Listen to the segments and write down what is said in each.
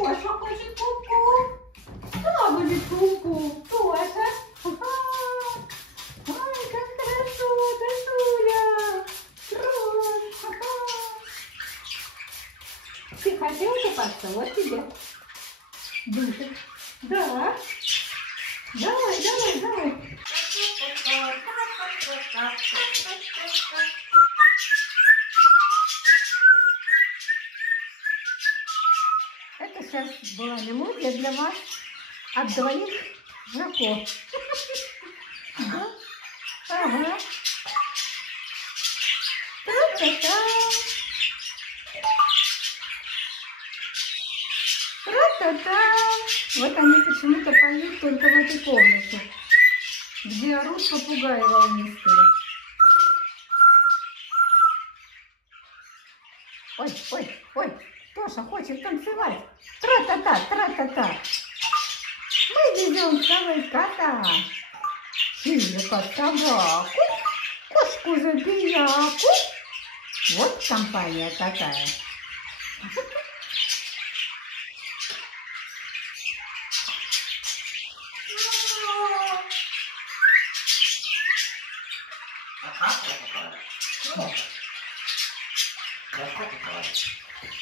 Тоша хочет ку-ку. Кто будет ку-ку? Тоша. Ой, как хорошо, Тошуля. Ты хотел купаться? Вот тебе. Душик. Да. Давай, давай, давай. Это сейчас была мелодия для вас от двоих жаков. Да? Ага. Тра-та-та. Тра-та-та. Вот они почему-то поют только в этой комнате, где орут попугаи волнистые. Ой, ой, ой, Тоша хочет танцевать. Тра-та-та, тра-та-та. Мы везем с тобой кота, Чижика собаку, кошку забияку. Вот компания такая.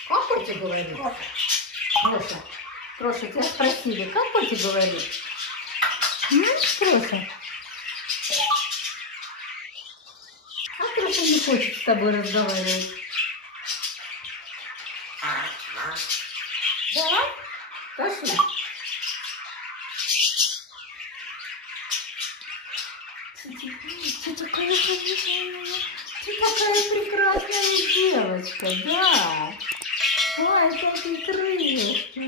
Как Котя говорит? Троша, тебя спросили, как Котя говорит? Троша? А Троша не хочет с тобой разговаривать. Да? Тоша? Ты такая хорошая, ты такая прекрасная девочка, да. Ой, какие крылышки.